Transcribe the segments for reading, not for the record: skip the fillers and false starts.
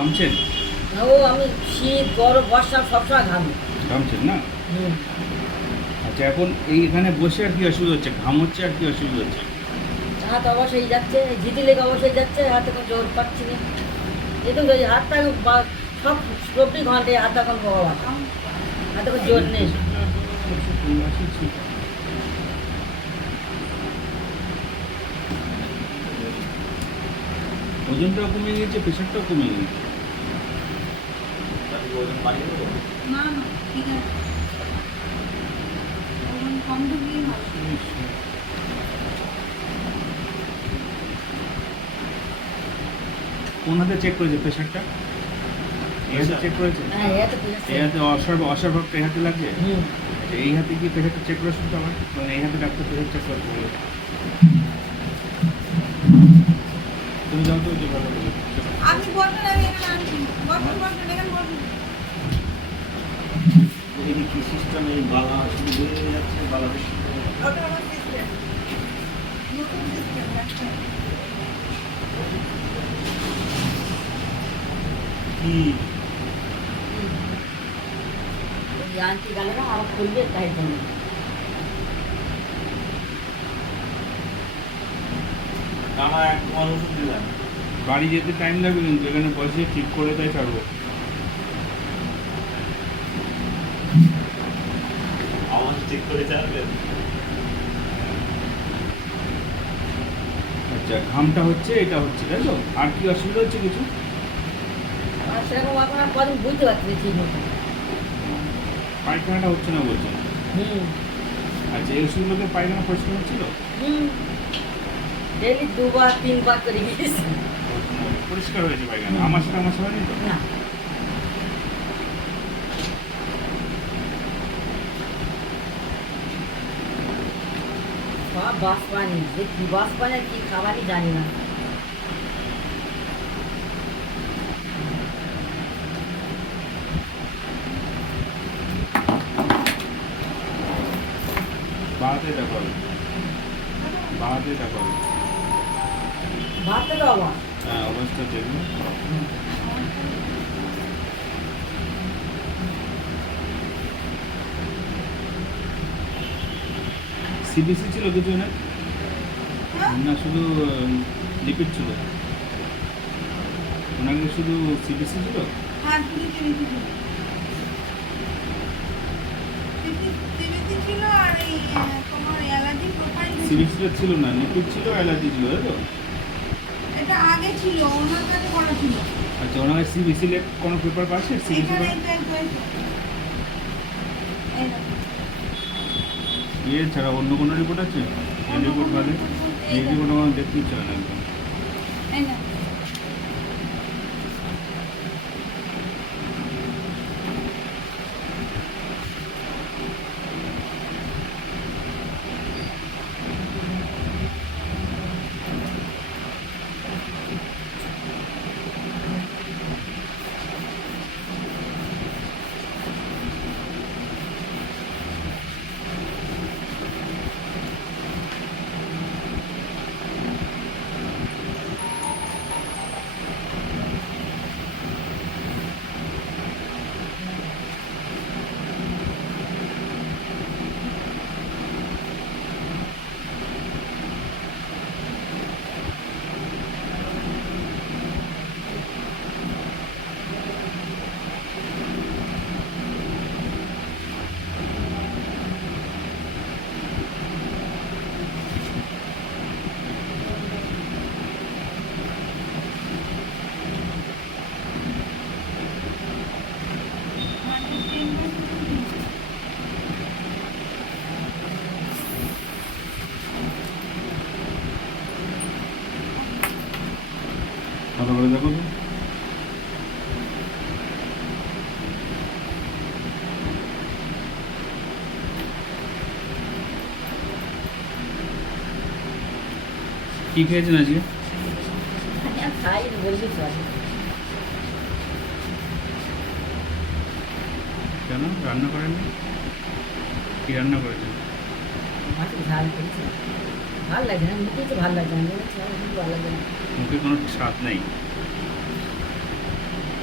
ঘামছেন? ও আমি শীত গরম বর্ষা সবসময় ঘামি। ঘামছেন না? হুম। আচ্ছা, এখন এইখানে বসে আর কি অসুবিধা হচ্ছে? ঘাম হচ্ছে আর কি অসুবিধা হচ্ছে? হাত অবশ্যই যাচ্ছে, ঝিঁটি লেগে অবশ্যই যাচ্ছে, হাতে কোনো জোর পাচ্ছি না। এই তো ওই হাতটা সব 24 ঘন্টায় হাত এখন ভগবান, হাতে কোনো জোর নেই। ওজনটাও কমে গেছে, প্রেশারটাও কমে গেছে। না না ঠিক আছে, ওজন কম ঢুকলেই ভালো। কোন হাতে চেক করেছে প্রেশারটা? এই হাতে চেক করেছে? হ্যাঁ, এত পেয়েছে। এই হাতে অস্বাভাবটা এই হাতে লাগছে? হুম। আচ্ছা, এই হাতে কি প্রেশারটা চেক করে শুনতে আমার? মানে এই হাতে ডাক্তার প্রেশার চেক করে বলে। তুমি যাও তো, যে ভালো করে। আপনি বলবেন, আমি এখানে আনছি, বলবেন এখানে বলবেন। এদিকে কি সিস্টেম, এই বালা শুধু বেরিয়ে যাচ্ছে, বালা বেশি ওটা আমার সিস্টেম, নতুন সিস্টেম রাখতে কি ওই আনটি গেল না, আবার খুলবে তাই জন্য। আমার এক মাস ওষুধ দিলাম। বাড়ি যেতে টাইম লাগবে কিন্তু, এখানে বসে ঠিক করে তাই ছাড়বো। আওয়াজ চেক করে চালাবেন। আচ্ছা, ঘামটা হচ্ছে, এটা হচ্ছে, তাই তো? আর কি অসুবিধা হচ্ছে কিছু? আর সেরকম এখন আর কদিন বুঝতে পারছি না ঠিক মতো। পায়খানাটা হচ্ছে না বলছেন? হুম। আচ্ছা, এই ওষুধগুলোকে পায়খানা পরিষ্কার হচ্ছিল? হুম। ডেলি 2-3 বার করে গিয়েছি। পরিষ্কার হয়েছে পায়খানা? আমার সাথে হয়নি তো? না। সব বাস পানি, যে কি বাস পানি আর কি খাবারই জানি না। বাহাতে দেখো হবে, বাহাতে দেখো হবে। ভাবতে তো অবাক। হ্যাঁ, অবস্থা দেখুন। সিবিসি ছিল কিছু না? না, শুধু লিপিড ছিল? ওনাকে শুধু সিবিসি ছিল? হ্যাঁ পুরীতে রেখেছিল, ছিল আর এই তোমার অ্যালার্জি প্রোফাইল সিবিসিটা ছিল না, লিপিড ছিল, অ্যালার্জি ছিল, তাই তো? এটা আগে ছিল, ওনার কাছে করা ছিল। আচ্ছা, ওনাকে সিবিসি কোনো পেপার পাচ্ছে সিবিসি? এখানে এই দেখো, ইয়ে ছাড়া অন্য কোনো রিপোর্ট আছে? এই রিপোর্ট বাদে এই রিপোর্ট আমার দেখতে ইচ্ছে হয় না একদম। এই দেখো। ভালো করে দেখো তো। কি খেয়েছেন আজকে? আমি খাই বলবি চলে। কেন রান্না করেননি? কি রান্না করেছেন? মাছ ঝাল করেছি, ভালো লাগে না, মুখে তো ভালো লাগে না, ভালো লাগে না। মুখে কোনো স্বাদ নেই?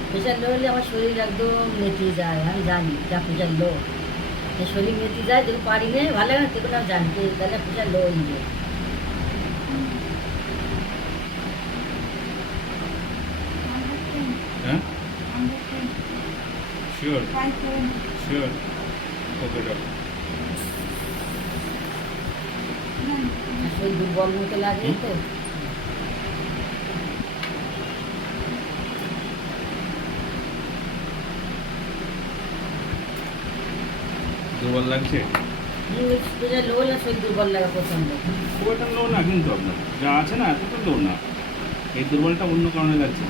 প্রেশার লো হলে আমার শরীর একদম নেতিয়ে যায়, আমি জানি যা প্রেশার লো, এই শরীর নেতিয়ে যায়, যদি পারি নেই ভালো লাগে না, সেগুলো আমি জানি যে তাহলে প্রেশার লো হয়ে যায়। হ্যাঁ শিওর শিওর ওকে ডক্টর। আর শরীর দুর্বল মতো লাগে তো। দুর্বল লাগছে? প্রেশার লো হলে শরীর দুর্বল লাগে প্রচন্ড। খুব একটা লো না কিন্তু আপনার যা আছে না এতটা লো না, এই দুর্বলটা অন্য কারণে লাগছে,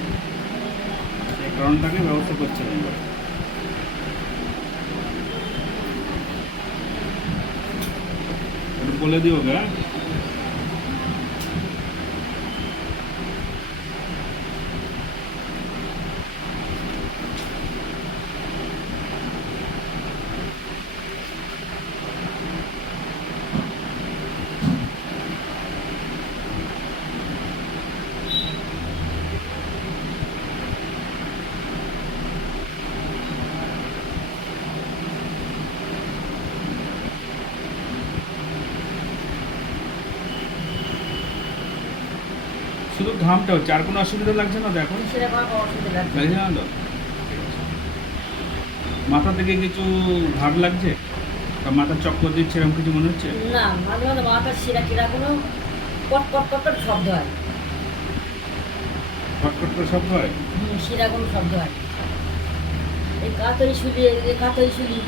এই কারণটাকে ব্যবস্থা করছেন এবার। একটু বলে দিও গা। শুধু ঘামটা হচ্ছে, আর কোনো অসুবিধা লাগছে না তো এখন? সেরকম আমার অসুবিধা লাগছে লাগছে না তো? মাথা থেকে কিছু ভার লাগছে বা মাথার চক্কর দিচ্ছে এরকম কিছু মনে হচ্ছে? না, মাঝে মাঝে মাথার শিরা টিরা কোনো কট কট কট কট শব্দ হয়। ফটফট করে শব্দ হয়? শিরা কোনো শব্দ হয়। এই কাতই শুলি, এই কাতই শুলি,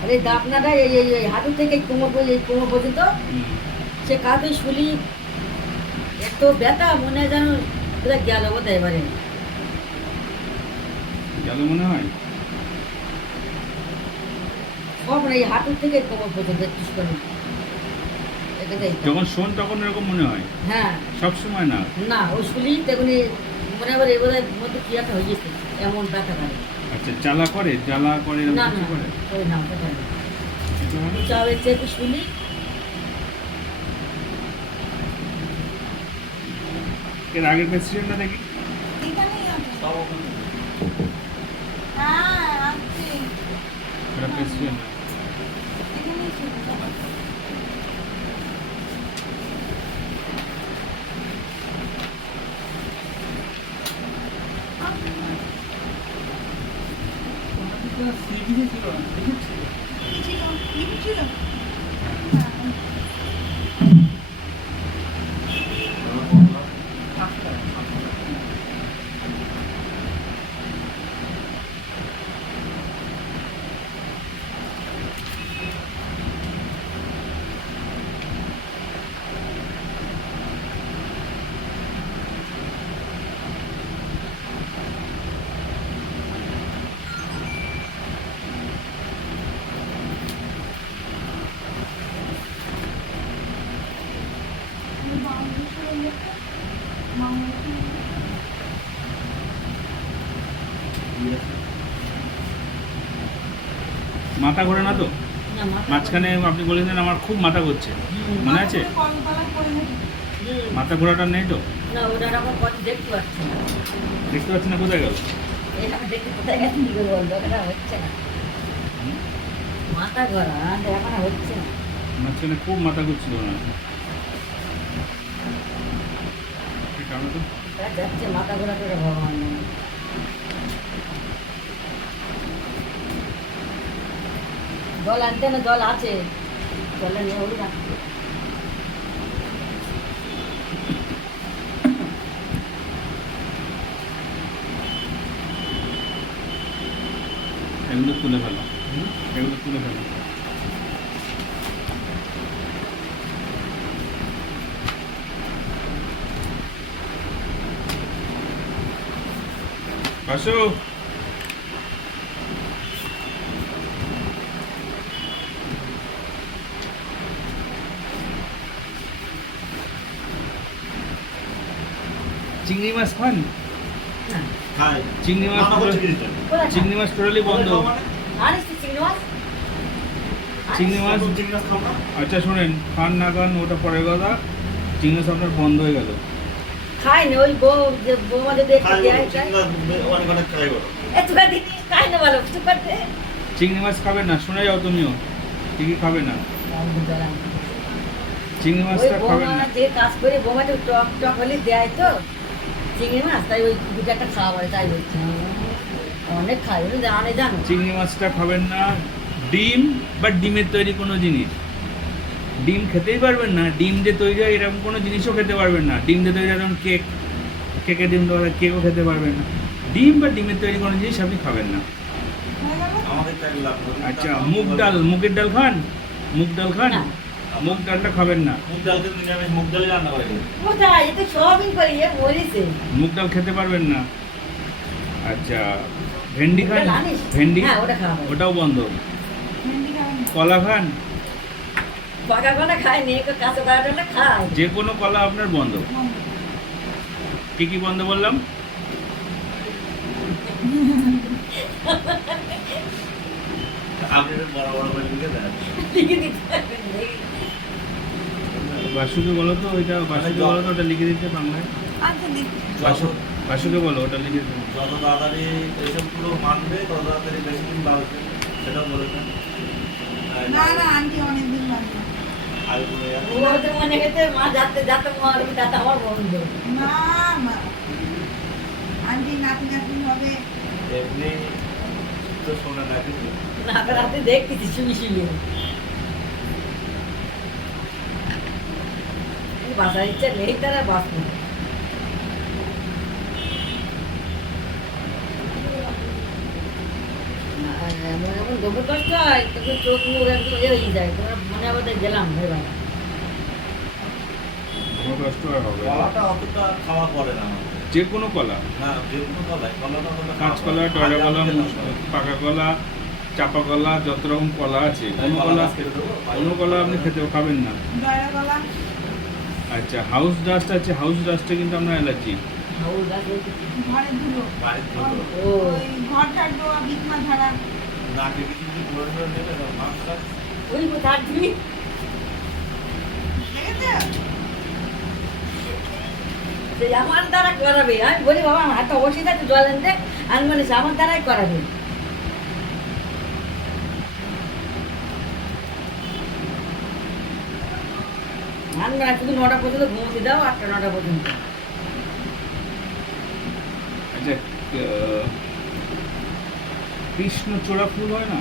আর এই দাপনাটা এই এই এই হাঁটু থেকে এই কোমর পর্যন্ত হুম। সে কাতই শুলি এত ব্যথা মনে হয় যেন বোধহয় গেল বোধহয় এবারে। গেল মনে হয়? সব এই হাঁটু থেকে কোমর পর্যন্ত একটু করে এটাতেই। যখন শোন তখন এরকম মনে হয়? হ্যাঁ, সব সময় না? না ওই শুলি তেমনি মনে হয় এ বোধহয় মধ্যে কি একটা হয়ে গেছে, এমন ব্যথা করে। আচ্ছা, জ্বালা করে এরকম না কিছু না করে? ওই না ওটা করে না। কিছু হয় না? চাবে চেপে শুলি, এর আগের প্রেসিডেন্টটা দেখি। সব ওখানে। এটা প্রেসিডেন্ট। মাথা ঘোরে না তো? না মাথা মাঝখানে আপনি বলেছেন আমার খুব মাথা ঘুরছে, মনে আছে? মাথা ঘোরাটা নেই তো? না ওটা আমার কথা দেখতে পাচ্ছি না। দেখতে পাচ্ছি না, কোথায় গেল? এটা দেখতে কোথায় গেছে কি করে বলবো, এটা হচ্ছে না মাথা ঘোরা, এখন আর হচ্ছে না। মাঝখানে খুব মাথা ঘুরছিল না? ঠিক আছে তো? এটা যাচ্ছে মাথা ঘোরা করে ভগবান জানে। জল আনতে না, জল আছে, জলে নিয়ে ওই না। এগুলো তুলে ফেলো, এগুলো তুলে ফেলো। আসো। চিংড়ি মাছ খান? না খাই। চিংড়ি মাছ রান্না করছে কি এটা? কোথায় চিংড়ি মাছ টোটালি বন্ধ। খাও মানে? আনিস তুই চিংড়ি মাছ? চিংড়ি মাছ, শুধু চিংড়ি মাছ খাও না? আচ্ছা শোনেন, খান না খান ওটা পরের কথা, চিংড়ি মাছ আপনার বন্ধ হয়ে গেল। খায় না ওই বৌমা যদি একটু খাই দেয় চিংড়ি মাছ অনেক অনেক খাই বলো একটু দিন খায় না বলো কিছু করতে চিংড়ি মাছ খাবে না, শুনে যাও তুমিও কি কি খাবে না। চিংড়ি ওই মাছটা খাবেন বৌমা না। যে কাজ করে বৌমা তো টক টক হলে দেয় তো চিংড়ি মাছ, তাই ওই দুটো একটা খাওয়া পড়ে তাই বলছি অনেক খাই ওই জানে জানো চিংড়ি মাছটা খাবেন না। ডিম বা ডিমের তৈরি কোনো জিনিস, ডিম খেতেই পারবেন না। ডিম দিয়ে তৈরি হয় এরকম কোনো জিনিসও খেতে পারবেন না। ডিম দিয়ে তৈরি হয় যেমন কেক, কেকের ডিম দেওয়া কেকও খেতে পারবেন না। ডিম বা ডিমের তৈরি কোনো জিনিস আপনি খাবেন না। আমাদের চাই লাগবে আচ্ছা, মুগের ডাল খান? মুগ ডাল খান? না। মুগ ডালটা খাবেন না। মুগ ডাল কিন্তু নিরামিষ মুগ ডালই রান্না করে কোথায় এ তো সবই করি এ বলিছে মুগ ডাল খেতে পারবেন না। আচ্ছা, ভেন্ডি খান? ওটা জানিস? ভেন্ডি হ্যাঁ, ওটা খাওয়া হয়। ওটাও বন্ধ। ভেন্ডি খাবেন না। কলা খান? পাকা কলা খায় নি কাঁচা কলাটা খায় যে কোনো কলা আপনার বন্ধ। বন্ধ। কি কি বন্ধ বললাম? আপনি তো বড় বড় করে লিখে দেন লিখে দিতে হবে। বাসুকে বলো তো, ওইটা বাসুকে বলো তো, ওটা লিখে দিতে বাংলায়। আচ্ছা দিচ্ছি। বাসুকে বলো ওটা লিখে দিতে। যত তাড়াতাড়ি এইসব পুরো মানবে তত তাড়াতাড়ি বেশি দিন বাড়বে সেটাও বলেছেন না না আন্টি অনেকদিন লাগবে। আর বলে যাচ্ছে ও তো মনে গেছে মা যাতে যাতে মনে যাতে আমার বন্ধু না না আন্টি নাতি নাতি হবে। এমনি তো শোনা না কিছু না রাতে দেখতেছি শুনি শুনি বাসার ইচ্ছা নেই তারা বাঁচবে এমন এমন গোবর কষ্ট হয় তখন চোখ মুখ একদম হয়ে যায় তোমার মনে আমাদের গেলাম এবার কোনো কষ্ট আর হবে না। কলাটা অতটা খাওয়া পড়ে না আমার। যে কোনো কলা, না যে কোনো কলাই কলাটা অতটা খাওয়া কাঁচকলা, পড়ে না। টয়রা কলা, আগে আমি পাকা কলা, চাপা কলা, যত রকম কলা আছে, তাই কোনো কলা কলা গাছ কেটে দেবো, কোনো কলা আপনি খেতে খাবেন না। দয়রা গলা আচ্ছা, হাউস ডাস্ট আছে, হাউস ডাস্টে কিন্তু আপনার অ্যালার্জি। হাউল গাছ ঘরে ধুলো বাড়ির ধুলো। ও ওই ঘর ঝাড় বিছনা ঝাড়া নাকে কিছু কিছু ঘুরে ঘুরে নেবে না, মাছটা ওই তার তুমি দেখেছো? যে আমার দ্বারা করাবে আমি বলি বাবা আমার হাতটা অবশ্যই থাকে জল এনতে আমি বলি আমার দ্বারাই করাবে আমি না শুধু 9টা পর্যন্ত ঘুমোতে দাও 8টা 9টা পর্যন্ত আচ্ছা, কৃষ্ণচূড়া ফুল হয় না,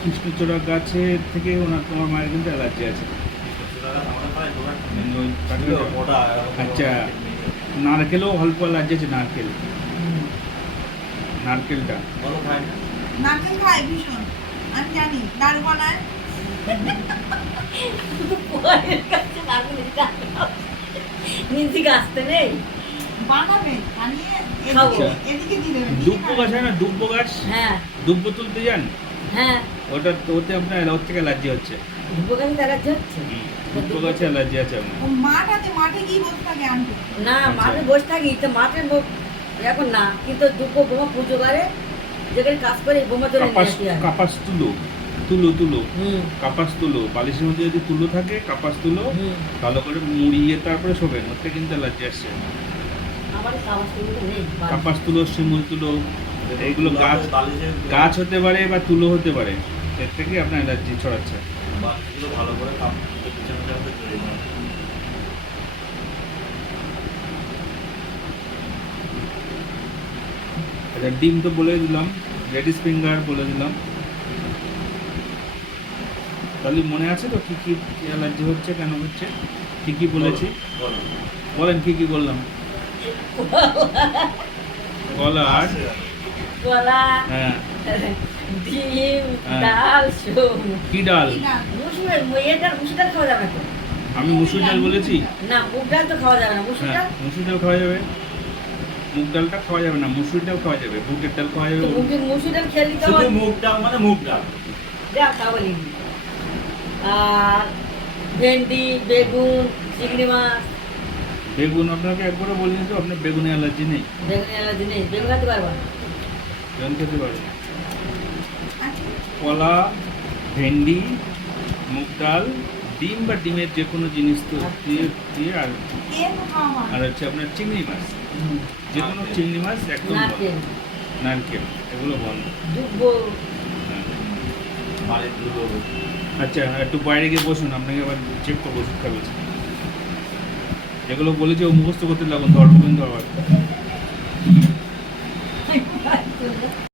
কৃষ্ণচূড়া গাছের থেকে ওনার তোমার মায়ের কিন্তু অ্যালার্জি আছে। আমাদের পাড়ায় দোকান ওই কাঠের ছিল, ওটা- ওটা এরকম আচ্ছা। এমনি। নারকেলও অল্প অ্যালার্জি আছে, নারকেল, হুম। নারকেলটা। বলো খাই না নারকেল খায় ভীষণ আমি জানি ডাল বানায়। পরের কাছে নারকেলের ডাল নিচে আসতে নেই বানাবে বানিয়ে খাবো। এদিকে দিয়ে দেবে দুব্ব গাছ হয় না, দুব্ব গাছ, হ্যাঁ দুব্ব তুলতে যান, হ্যাঁ ওটা ওতে আপনার ওর থেকে অ্যালার্জি হচ্ছে। উপকারী তারা হচ্ছে দুব্ব গাছে অ্যালার্জি আছে আপনার। ও মাঠ আছে মাঠে গিয়ে বসে থাকে আন্টি। না মাঠে বসে থাকি তো মাঠে এখন না কিন্তু দুপুর বোমা পুজো করে যেখানে কাজ করে বোমা চলে নিয়ে কাপাস, আসি আর। কাপাস তুলো, তুলো তুলো, হুম কাপাস তুলো, বালিশের মধ্যে যদি তুলো থাকে, কাপাস তুলো হুম ভালো করে মুড়িয়ে তারপরে শোবেন, ওতে কিন্তু অ্যালার্জি আসছে। আমার খাবার শুরু তো নেই কাপাস তুলো, শিমুল তুলো, এইগুলো গাছ, বালিশের গাছ হতে পারে বা তুলো হতে পারে, এর থেকে আপনার অ্যালার্জি ছড়াচ্ছে। বালিশগুলো ভালো করে কাপ পিছনে পিছনে তৈরি করা আচ্ছা, ডিম তো বলে দিলাম, লেডিস ফিঙ্গার বলে দিলাম, তাহলে মনে আছে তো কি কি অ্যালার্জি হচ্ছে, কেন হচ্ছে, কি কি বলেছি? বলো বলেন কি কি বললাম? কলা আর কলা হ্যাঁ, ডিম হ্যাঁ। ডাল সব কি ডাল? কি ডাল? মুসুর ডাল খাওয়া যাবে না তো। আমি মুসুর ডাল বলেছি? না মুগ ডাল তো খাওয়া যাবে না মুসুর হ্যাঁ, ডাল মুসুর ডাল খাওয়া যাবে, মুগ ডালটা খাওয়া যাবে না, মুসুর ডাল খাওয়া যাবে, বুটের ডাল খাওয়া যাবে। তো মুসুর ডাল খেয়ে দিতে শুধু হবে মুগ ডাল মানে মুগ ডাল ডাল তা বলি আর ভেন্ডি বেগুন চিংড়ি মাছ বেগুন আপনাকে একবারও বলিনি তো আপনার বেগুনে অ্যালার্জি নেই? বেগুন এলাচি নেই বেগুন খেতে পারবা না বেগুন খেতে পারবে। আচ্ছা, কলা, ভেন্ডি, মুগ ডাল, ডিম বা ডিমের যে কোনো জিনিস তো আচ্ছা। দিয়ে দিয়ে আর তেল খাওয়া আর হচ্ছে আপনার চিংড়ি মাছ, যে কোনো নারকেল। চিংড়ি মাছ একদম বন্ধ। নারকেল নারকেল এগুলো বন্ধ। দুব্ব হ্যাঁ। বাড়ির দুটো আচ্ছা একটু বাইরে গিয়ে বসুন, আপনাকে আবার চেক করবো ওষুধ খাবে। এগুলো বলেছে ও মুখস্থ করতে লাগুন ধর্মবিন্দু আবার